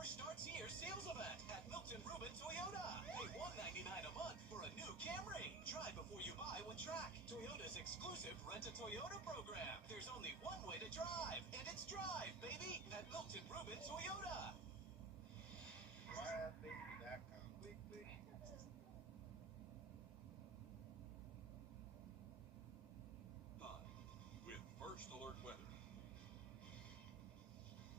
Summer Starts Here sales event at Milton Ruben Toyota. Pay $199 a month for a new Camry. Drive before you buy with Track, Toyota's exclusive Rent-a-Toyota program. There's only one way to drive, and it's drive, baby, at Milton Ruben Toyota. With First Alert Weather.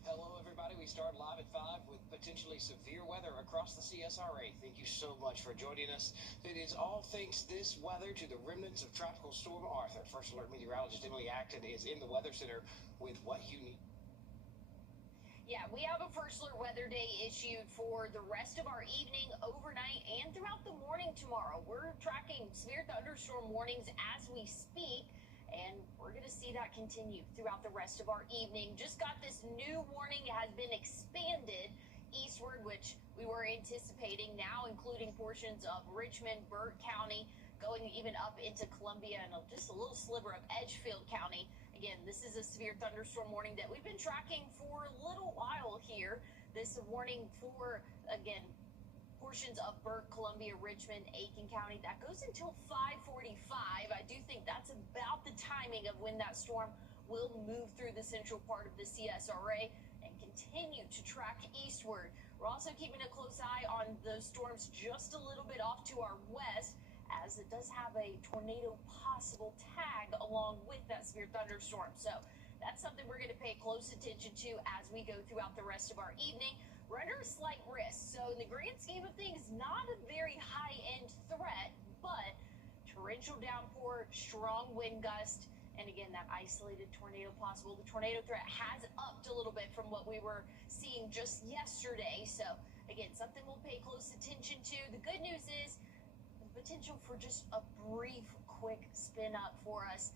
Hello, everybody. We start live at 5 with potentially severe weather across the CSRA. Thank you so much for joining us. It is all thanks this weather to the remnants of Tropical Storm Arthur. First Alert meteorologist Emily Acton is in the Weather Center with what you need. Yeah, we have a First Alert Weather Day issued for the rest of our evening, overnight, and throughout the morning tomorrow. We're tracking severe thunderstorm warnings as we speak, and we're going to see that continue throughout the rest of our evening. Just got this new warning. It has been expanded eastward, which we were anticipating, now including portions of Richmond, Burt County, going even up into Columbia and just a little sliver of Edgefield County. Again, this is a severe thunderstorm warning that we've been tracking for a little while here. This warning for, again, portions of Burt, Columbia, Richmond, Aiken County. That goes until 5:45. I do think that's about the timing of when that storm will move through the central part of the CSRA and continue to track eastward. We're also keeping a close eye on those storms just a little bit off to our west, as it does have a tornado possible tag along with that severe thunderstorm. So that's something we're going to pay close attention to as we go throughout the rest of our evening. We're under a slight risk, so in the grand scheme of things, not a very high-end threat, but torrential downpour, strong wind gust, and again, that isolated tornado possible. The tornado threat has upped a little bit from what we were seeing just yesterday. So again, something we'll pay close attention to. The good news is potential for just a brief, quick spin up for us.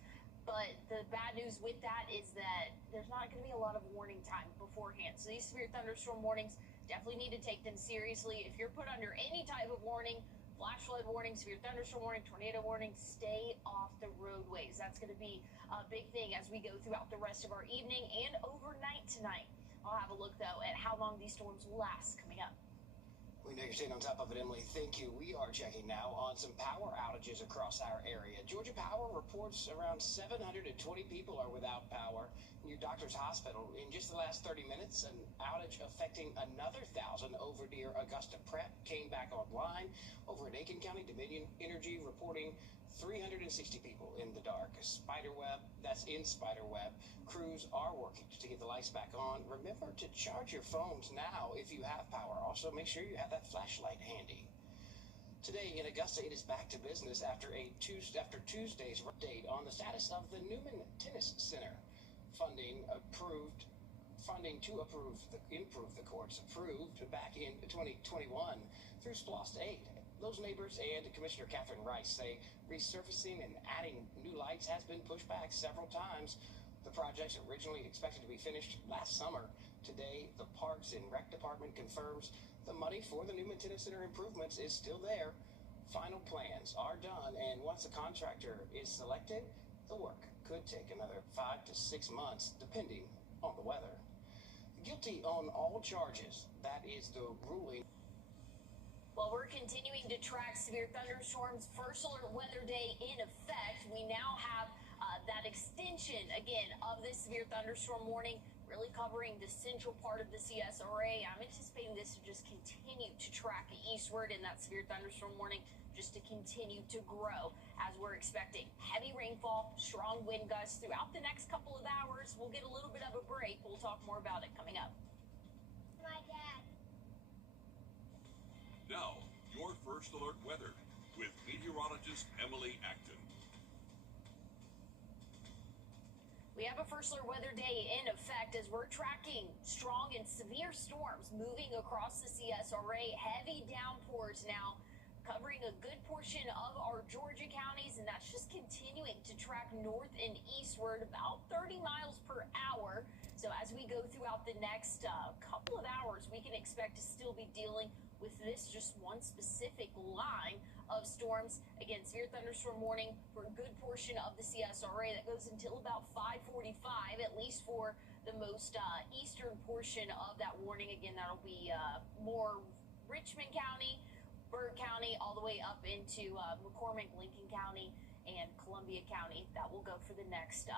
But the bad news with that is that there's not going to be a lot of warning time beforehand. So these severe thunderstorm warnings, definitely need to take them seriously. If you're put under any type of warning, flash flood warning, severe thunderstorm warning, tornado warning, stay off the roadways. That's going to be a big thing as we go throughout the rest of our evening and overnight tonight. I'll have a look, though, at how long these storms will last coming up. We know you're staying on top of it, Emily. Thank you. We are checking now on some power outages across our area. Georgia Power reports around 720 people are without power in your doctor's hospital. In just the last 30 minutes, an outage affecting another 1,000 over near Augusta Prep came back online. Over in Aiken County, Dominion Energy reporting 360 people in the dark. Spiderweb, that's in Spiderweb. Crews are working to get the lights back on. Remember to charge your phones now if you have power. Also, make sure you have that flashlight handy. Today in Augusta, it is back to business after Tuesday's update on the status of the Newman Tennis Center. Funding to improve the courts approved back in 2021 through SPLOST 8. Those neighbors and Commissioner Catherine Rice say resurfacing and adding new lights has been pushed back several times. The project's originally expected to be finished last summer. Today, the Parks and Rec Department confirms the money for the Newman Tennis Center improvements is still there. Final plans are done, and once a contractor is selected, the work could take another 5 to 6 months, depending on the weather. Guilty on all charges. That is the ruling. Well, we're continuing to track severe thunderstorms. First Alert Weather Day in effect. We now have that extension, again, of this severe thunderstorm warning, really covering the central part of the CSRA. I'm anticipating this to just continue to track eastward, and that severe thunderstorm warning just to continue to grow as we're expecting heavy rainfall, strong wind gusts throughout the next couple of hours. We'll get a little bit of a break. We'll talk more about it coming up. My dad. Now, your First Alert Weather with meteorologist Emily Acton. We have a First Alert Weather Day in effect as we're tracking strong and severe storms moving across the CSRA. Heavy downpours now covering a good portion of our Georgia counties, and that's just continuing to track north and eastward about 30 miles per hour. So as we go throughout the next couple of hours, we can expect to still be dealing with this just one specific line of storms. Again, severe thunderstorm warning for a good portion of the CSRA that goes goes until about 5:45, at least for the most eastern portion of that warning. Again, that'll be more Richmond County, Byrd County, all the way up into McCormick, Lincoln County, and Columbia County. That will go for the next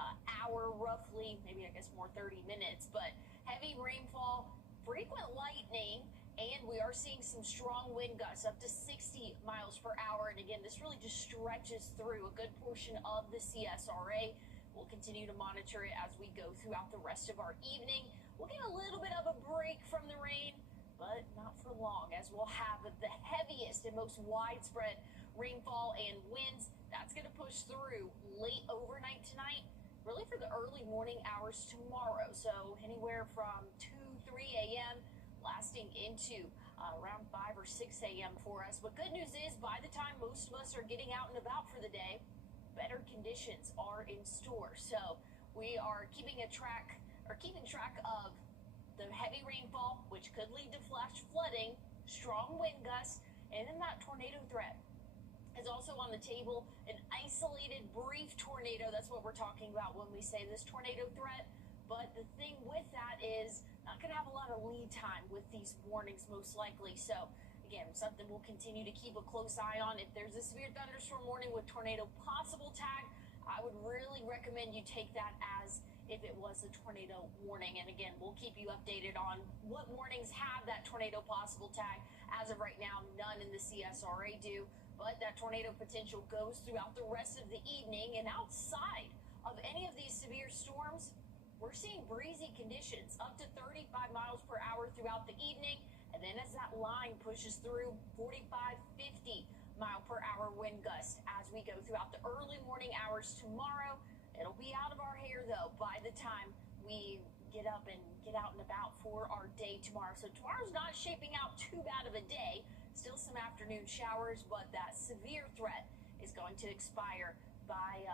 hour, roughly, maybe I guess more 30 minutes. But heavy rainfall, frequent lightning, and we are seeing some strong wind gusts up to 60 miles per hour. And again, this really just stretches through a good portion of the CSRA. We'll continue to monitor it as we go throughout the rest of our evening. We'll get a little bit of a break from the rain, but not for long, as we'll have the heaviest and most widespread rainfall and winds. That's going to push through late overnight tonight, really for the early morning hours tomorrow. So anywhere from 2, 3 a.m. lasting into around 5 or 6 a.m. for us. But good news is, by the time most of us are getting out and about for the day, better conditions are in store. So we are keeping track of the heavy rainfall, which could lead to flash flooding, strong wind gusts, and then that tornado threat is also on the table. An isolated brief tornado, that's what we're talking about when we say this tornado threat. But the thing with that is not going to have a lot of lead time with these warnings, most likely. So again, something we'll continue to keep a close eye on. If there's a severe thunderstorm warning with tornado possible tag, I would really recommend you take that as if it was a tornado warning. And again, we'll keep you updated on what warnings have that tornado possible tag. As of right now, none in the CSRA do, but that tornado potential goes throughout the rest of the evening. And outside of any of these severe storms, we're seeing breezy conditions up to 35 miles per hour throughout the evening. And then as that line pushes through, 45, 50 mile per hour wind gusts as we go throughout the early morning hours tomorrow. It'll be out of our hair, though, by the time we get up and get out and about for our day tomorrow. So tomorrow's not shaping out too bad of a day. Still some afternoon showers, but that severe threat is going to expire by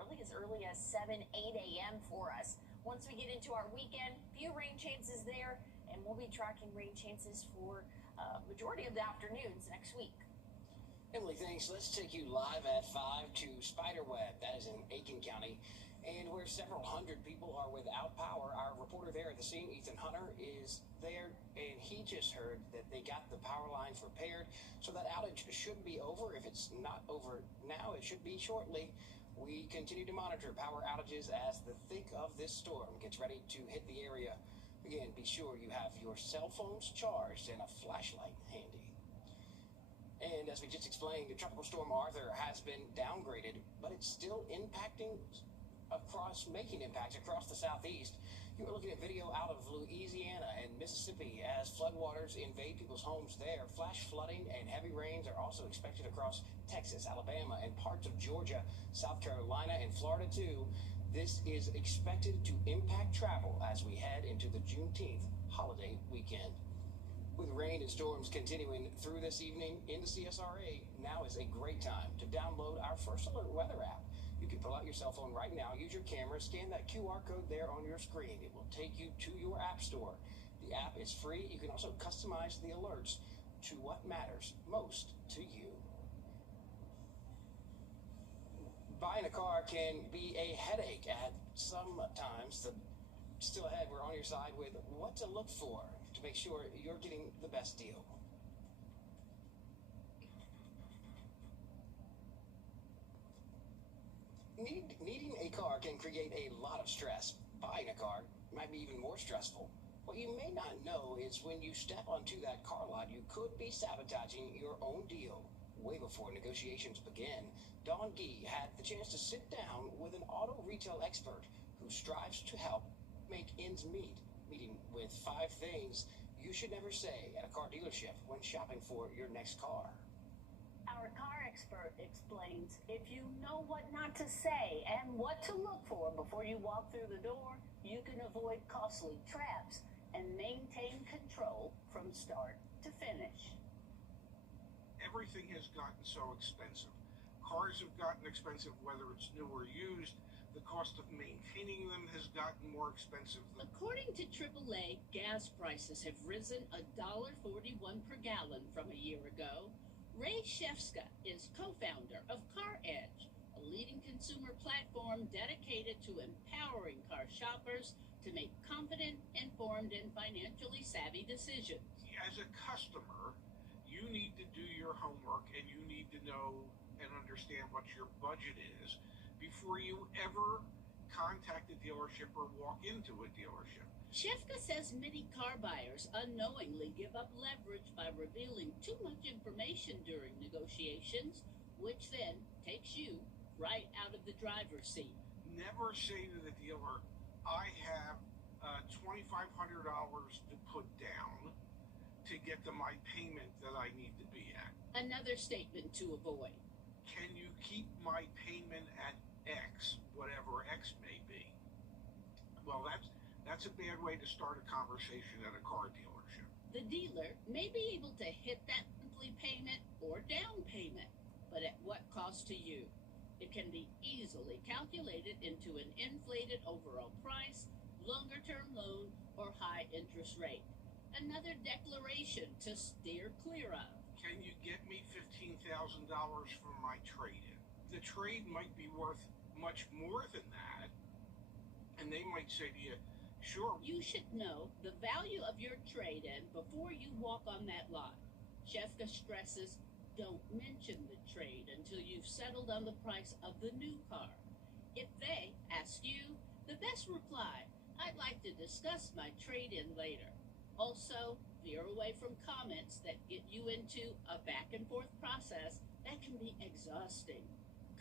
really as early as 7, 8 a.m. for us. Once we get into our weekend, few rain chances there, and we'll be tracking rain chances for majority of the afternoons next week. Emily, thanks. Let's take you live at 5 to Spiderweb. That is in Aiken County, and where several hundred people are without power. Our reporter there at the scene, Ethan Hunter, is there, and he just heard that they got the power lines repaired, so that outage should be over. If it's not over now, it should be shortly. We continue to monitor power outages as the thick of this storm gets ready to hit the area. Again, be sure you have your cell phones charged and a flashlight handy. And as we just explained, the Tropical Storm Arthur has been downgraded, but it's still making impacts across the southeast. You are looking at video out of Louisiana and Mississippi as floodwaters invade people's homes there. Flash flooding and heavy rains are also expected across Texas, Alabama, and parts of Georgia, South Carolina, and Florida too. This is expected to impact travel as we head into the Juneteenth holiday weekend. With rain and storms continuing through this evening in the CSRA, now is a great time to download our First Alert weather app. You can pull out your cell phone right now, use your camera, scan that QR code there on your screen. It will take you to your app store. The app is free. You can also customize the alerts to what matters most to you. Buying a car can be a headache at some times. Still ahead, we're on your side with what to look for to make sure you're getting the best deal. Needing a car can create a lot of stress. Buying a car might be even more stressful. What you may not know is when you step onto that car lot, you could be sabotaging your own deal. Way before negotiations begin, Dawn Gee had the chance to sit down with an auto retail expert who strives to help make ends meet, meeting with 5 things you should never say at a car dealership when shopping for your next car. Our car expert explains if you know what not to say and what to look for before you walk through the door, you can avoid costly traps and maintain control from start to finish. Everything has gotten so expensive. Cars have gotten expensive, whether it's new or used. The cost of maintaining them has gotten more expensive. According to AAA, gas prices have risen $1.41 per gallon from a year ago. Ray Shefska is co-founder of Car Edge, a leading consumer platform dedicated to empowering car shoppers to make confident, informed, and financially savvy decisions. As a customer, you need to do your homework and you need to know and understand what your budget is before you ever contact a dealership or walk into a dealership. Shefka says many car buyers unknowingly give up leverage by revealing too much information during negotiations, which then takes you right out of the driver's seat. Never say to the dealer, I have $2,500 to put down to get to my payment that I need to be at. Another statement to avoid. Can you keep my payment at X, whatever X may be? Well, that's a bad way to start a conversation at a car dealership. The dealer may be able to hit that monthly payment or down payment, but at what cost to you? It can be easily calculated into an inflated overall price, longer-term loan, or high interest rate. Another declaration to steer clear of. Can you get me $15,000 for my trade-in? The trade might be worth much more than that, and they might say to you, sure. You should know the value of your trade-in before you walk on that lot. Shefka stresses, don't mention the trade until you've settled on the price of the new car. If they ask you, the best reply, I'd like to discuss my trade-in later. Also, veer away from comments that get you into a back-and-forth process that can be exhausting.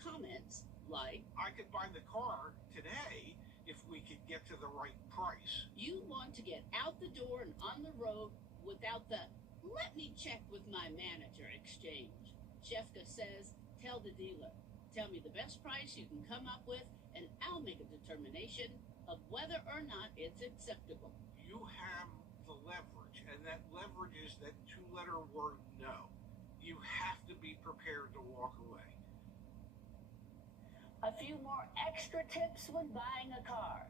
Comments like, I could buy the car today if we could get to the right price. You want to get out the door and on the road without the let me check with my manager exchange. Shefka says, tell the dealer, tell me the best price you can come up with and I'll make a determination of whether or not it's acceptable. You have the leverage, and that leverage is that two-letter word no. You have to be prepared to walk away. A few more extra tips when buying a car.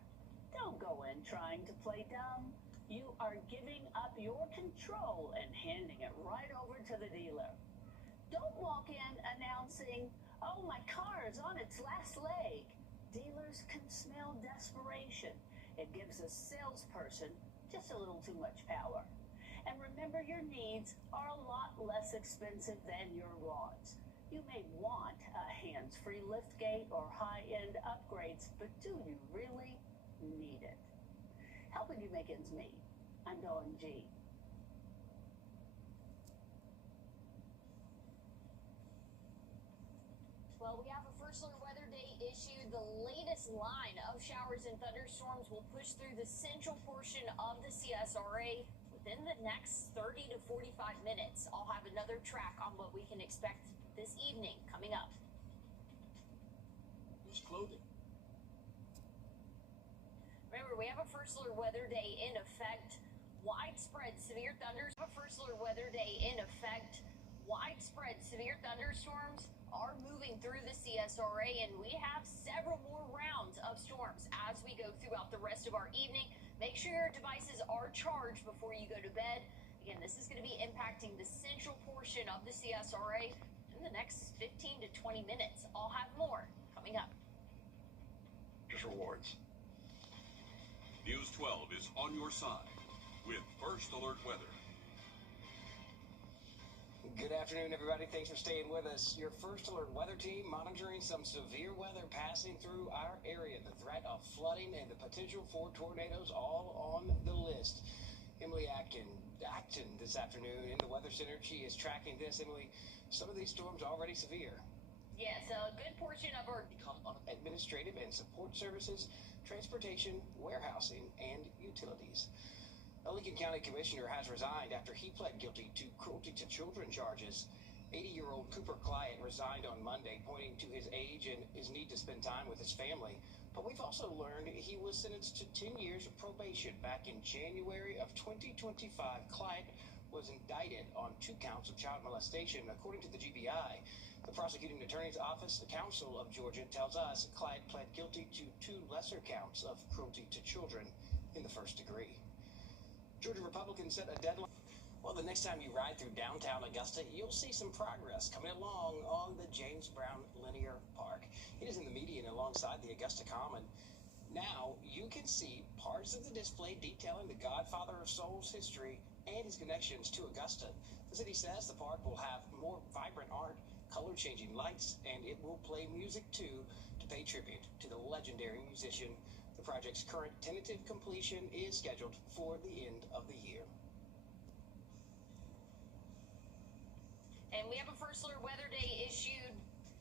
Don't go in trying to play dumb. You are giving up your control and handing it right over to the dealer. Don't walk in announcing, oh, my car is on its last leg. Dealers can smell desperation. It gives a salesperson just a little too much power. And remember, your needs are a lot less expensive than your wants. You may want a hands-free liftgate or high-end upgrades, but do you really need it? Helping you make ends meet. I'm Dawn G. Well, we have a first alert weather day issued. The latest line of showers and thunderstorms will push through the central portion of the CSRA within the next 30 to 45 minutes. I'll have another track on what we can expect this evening coming up. Whose clothing? Remember, we have a first alert weather day in effect. Widespread severe thunderstorms. A first alert weather day in effect. Widespread severe thunderstorms are moving through the CSRA, and we have several more rounds of storms as we go throughout the rest of our evening. Make sure your devices are charged before you go to bed. Again, this is going to be impacting the central portion of the CSRA in the next 15 to 20 minutes. I'll have more coming up. Just rewards. News 12 is on your side with First Alert Weather. Good afternoon, everybody. Thanks for staying with us. Your First Alert Weather team monitoring some severe weather passing through our area. The threat of flooding and the potential for tornadoes all on the list. Emily Acton this afternoon in the Weather Center. She is tracking this. Emily, some of these storms are already severe. Yes, a good portion of our Administrative and support services, transportation, warehousing, and utilities. A Lincoln County Commissioner has resigned after he pled guilty to cruelty to children charges. 80-year-old Cooper Client resigned on Monday, pointing to his age and his need to spend time with his family. But we've also learned he was sentenced to 10 years of probation back in January of 2025. Client was indicted on 2 counts of child molestation, according to the GBI. The prosecuting attorney's office, the Council of Georgia, tells us Client pled guilty to 2 lesser counts of cruelty to children in the first degree. Georgia Republicans set a deadline. Well, the next time you ride through downtown Augusta, you'll see some progress coming along on the James Brown Linear Park. It is in the median alongside the Augusta Common. Now you can see parts of the display detailing the Godfather of Soul's history and his connections to Augusta. The city says the park will have more vibrant art, color-changing lights, and it will play music too to pay tribute to the legendary musician. The project's current tentative completion is scheduled for the end of the year. And we have a first alert weather day issued.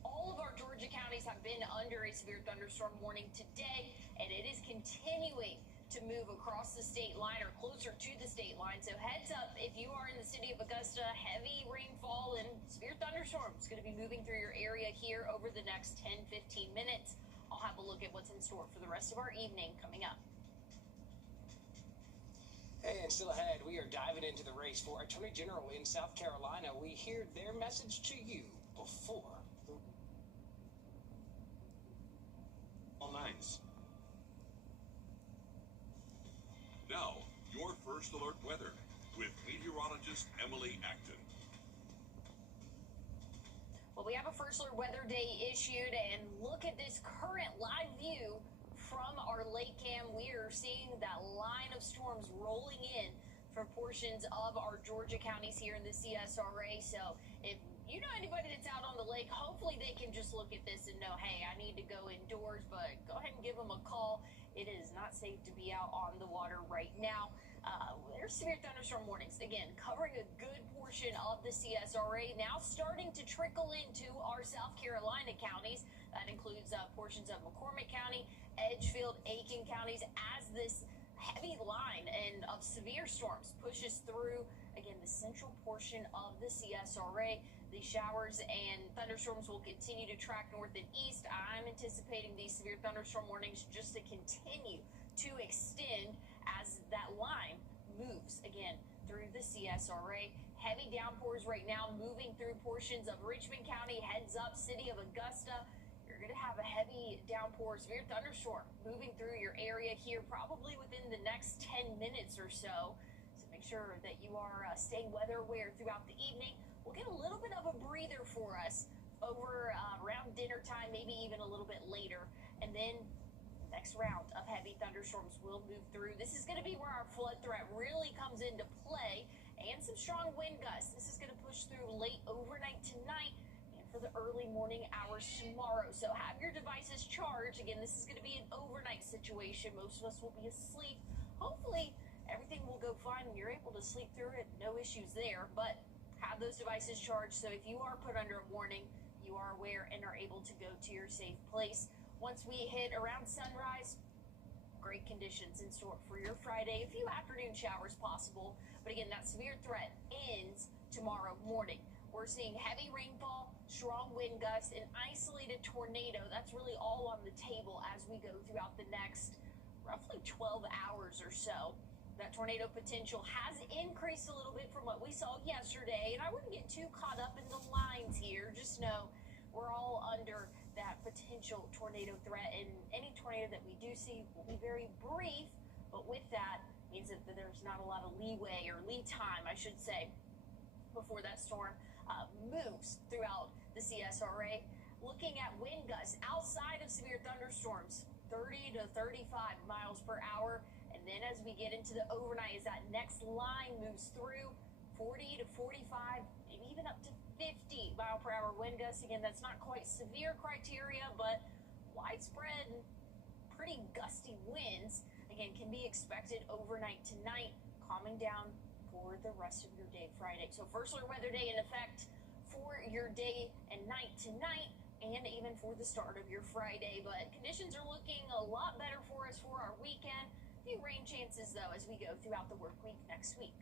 All of our Georgia counties have been under a severe thunderstorm warning today, and it is continuing to move across the state line or closer to the state line. So heads up, if you are in the city of Augusta, heavy rainfall and severe thunderstorms going to be moving through your area here over the next 10-15 minutes. I'll have a look at what's in store for the rest of our evening coming up. And still ahead, we are diving into the race for Attorney General in South Carolina. We hear their message to you before all nines. Now, your first alert weather with meteorologist Emily Acton. Well, we have a first alert weather day issued, and look at this current live view from our lake cam. We are seeing that line of storms rolling in for portions of our Georgia counties here in the CSRA. So if you know anybody that's out on the lake, hopefully they can just look at this and know, hey, I need to go indoors, but go ahead and give them a call. It is not safe to be out on the water right now. There's severe thunderstorm warnings, again, covering a good portion of the CSRA, now starting to trickle into our South Carolina counties. That includes portions of McCormick County, Edgefield, Aiken counties, as this heavy line and of severe storms pushes through, again, the central portion of the CSRA. The showers and thunderstorms will continue to track north and east. I'm anticipating these severe thunderstorm warnings just to continue to extend as that line moves, again, through the CSRA. Heavy downpours right now moving through portions of Richmond County, heads up, city of Augusta. You're going to have a heavy downpour, severe thunderstorm moving through your area here probably within the next 10 minutes or so. So make sure that you are staying weather aware throughout the evening. We'll get a little bit of a breather for us over around dinner time, maybe even a little bit later. And then the next round of heavy thunderstorms will move through. This is going to be where our flood threat really comes into play, and some strong wind gusts. This is going to push through late overnight tonight and for the early morning hours tomorrow. So have your devices charged. Again, this is going to be an overnight situation. Most of us will be asleep. Hopefully everything will go fine and you're able to sleep through it. No issues there, but have those devices charged so if you are put under a warning, you are aware and are able to go to your safe place. Once we hit around sunrise, great conditions in store for your Friday. A few afternoon showers possible, but again, that severe threat ends tomorrow morning. We're seeing heavy rainfall, strong wind gusts, an isolated tornado. That's really all on the table as we go throughout the next roughly 12 hours or so. That tornado potential has increased a little bit from what we saw yesterday, and I wouldn't get too caught up in the lines here. Just know we're all under that potential tornado threat, and any tornado that we do see will be very brief, but with that means that there's not a lot of leeway or lead time, I should say, before that storm moves throughout the CSRA. Looking at wind gusts outside of severe thunderstorms, 30 to 35 miles per hour. And then as we get into the overnight, as that next line moves through, 40 to 45, maybe even up to 50 mile per hour wind gusts. Again, that's not quite severe criteria, but widespread, pretty gusty winds, again, can be expected overnight tonight, calming down for the rest of your day Friday. So first alert weather day in effect for your day and night tonight, and even for the start of your Friday. But conditions are looking a lot better for us for our weekend. Few rain chances, though, as we go throughout the work week next week.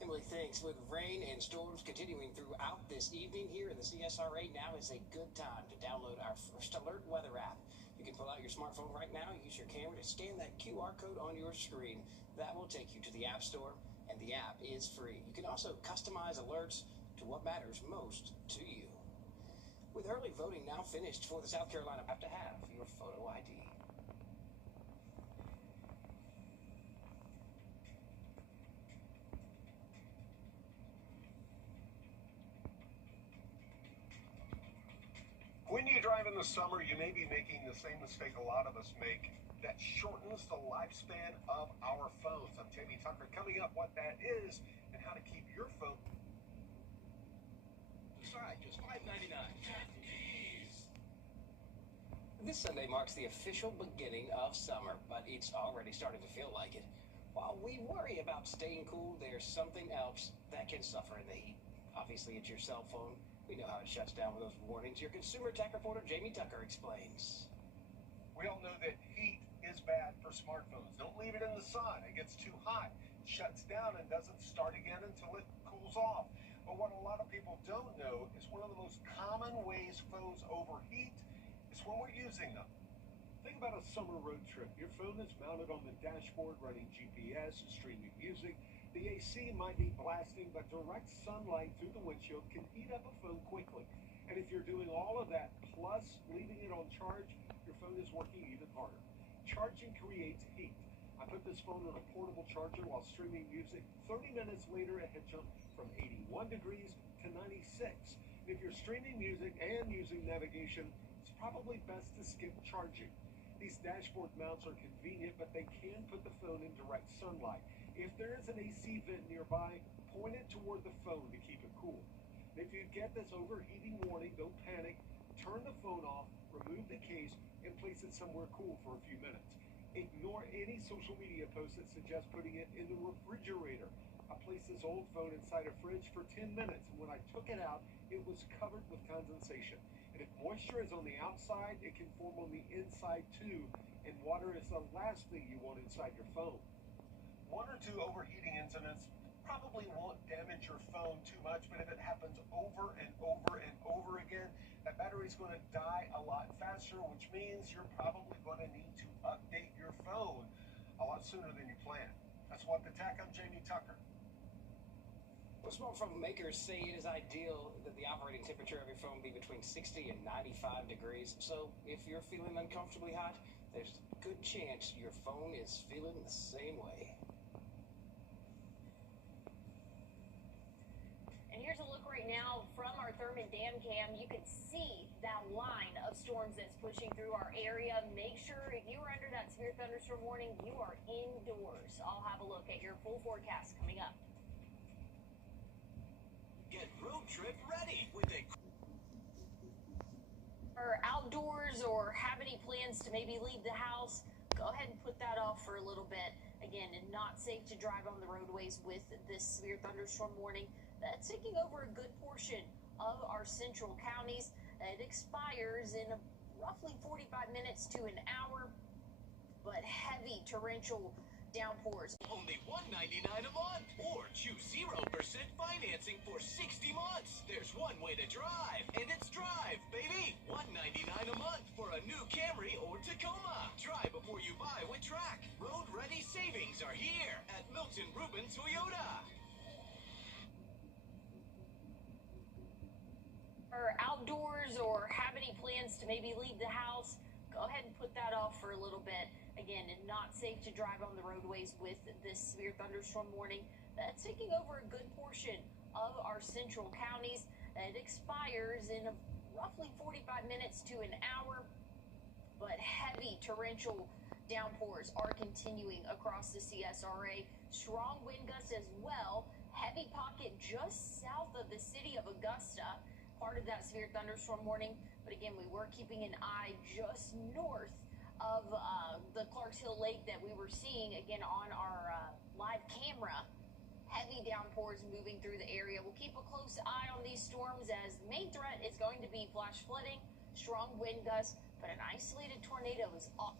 Emily, thanks. With rain and storms continuing throughout this evening here in the CSRA, now is a good time to download our First Alert weather app. You can pull out your smartphone right now, use your camera to scan that QR code on your screen. That will take you to the App Store, and the app is free. You can also customize alerts to what matters most to you. With early voting now finished for the South Carolina, you have to have your photo ID. drive in the summer, you may be making the same mistake a lot of us make. That shortens the lifespan of our phones. I'm Jamie Tucker, coming up what that is and how to keep your phone. Side, just $5.99. This Sunday marks the official beginning of summer, but it's already starting to feel like it. While we worry about staying cool, there's something else that can suffer in the heat. Obviously, it's your cell phone. We know how it shuts down with those warnings. Your consumer tech reporter, Jamie Tucker, explains. We all know that heat is bad for smartphones. Don't leave it in the sun. It gets too hot, it shuts down, and doesn't start again until it cools off. But what a lot of people don't know is one of the most common ways phones overheat is when we're using them. Think about a summer road trip. Your phone is mounted on the dashboard running GPS and streaming music. The AC might be blasting, but direct sunlight through the windshield can heat up a phone quickly. And if you're doing all of that, plus leaving it on charge, your phone is working even harder. Charging creates heat. I put this phone on a portable charger while streaming music. 30 minutes later, it had jumped from 81 degrees to 96. And if you're streaming music and using navigation, it's probably best to skip charging. These dashboard mounts are convenient, but they can put the phone in direct sunlight. If there is an AC vent nearby, point it toward the phone to keep it cool. If you get this overheating warning, don't panic. Turn the phone off, remove the case, and place it somewhere cool for a few minutes. Ignore any social media posts that suggest putting it in the refrigerator. I placed this old phone inside a fridge for 10 minutes, and when I took it out, it was covered with condensation. And if moisture is on the outside, it can form on the inside too, and water is the last thing you want inside your phone. One or two overheating incidents probably won't damage your phone too much, but if it happens over and over and over again, that battery's going to die a lot faster, which means you're probably going to need to update your phone a lot sooner than you planned. That's What the Tech. I'm Jamie Tucker. Well, smartphone makers say it is ideal that the operating temperature of your phone be between 60 and 95 degrees. So if you're feeling uncomfortably hot, there's a good chance your phone is feeling the same way. And here's a look right now from our Thurman Dam cam. You can see that line of storms that's pushing through our area. Make sure if you are under that severe thunderstorm warning, you are indoors. I'll have a look at your full forecast coming up. Get road trip ready with a... Or outdoors or have any plans to maybe leave the house, go ahead and put that off for a little bit. Again, it's not safe to drive on the roadways with this severe thunderstorm warning. That's taking over a good portion of our central counties. It expires in roughly 45 minutes to an hour, but heavy torrential downpours. Only $1.99 a month, or choose 0% financing for 60 months. There's one way to drive, and it's Drive, baby. $1.99 a month for a new Camry or Tacoma. Drive before you buy with Track. Road-ready savings are here at Milton Rubin Toyota. Or outdoors or have any plans to maybe leave the house, go ahead and put that off for a little bit. Again, it's not safe to drive on the roadways with this severe thunderstorm warning. That's taking over a good portion of our central counties. It expires in roughly 45 minutes to an hour, but heavy torrential downpours are continuing across the CSRA. Strong wind gusts as well. Heavy pocket just south of the city of Augusta, part of that severe thunderstorm warning. But again, we were keeping an eye just north of the Clarks Hill Lake that we were seeing again on our live camera. Heavy downpours moving through the area. We'll keep a close eye on these storms as the main threat is going to be flash flooding, strong wind gusts, but an isolated tornado is off.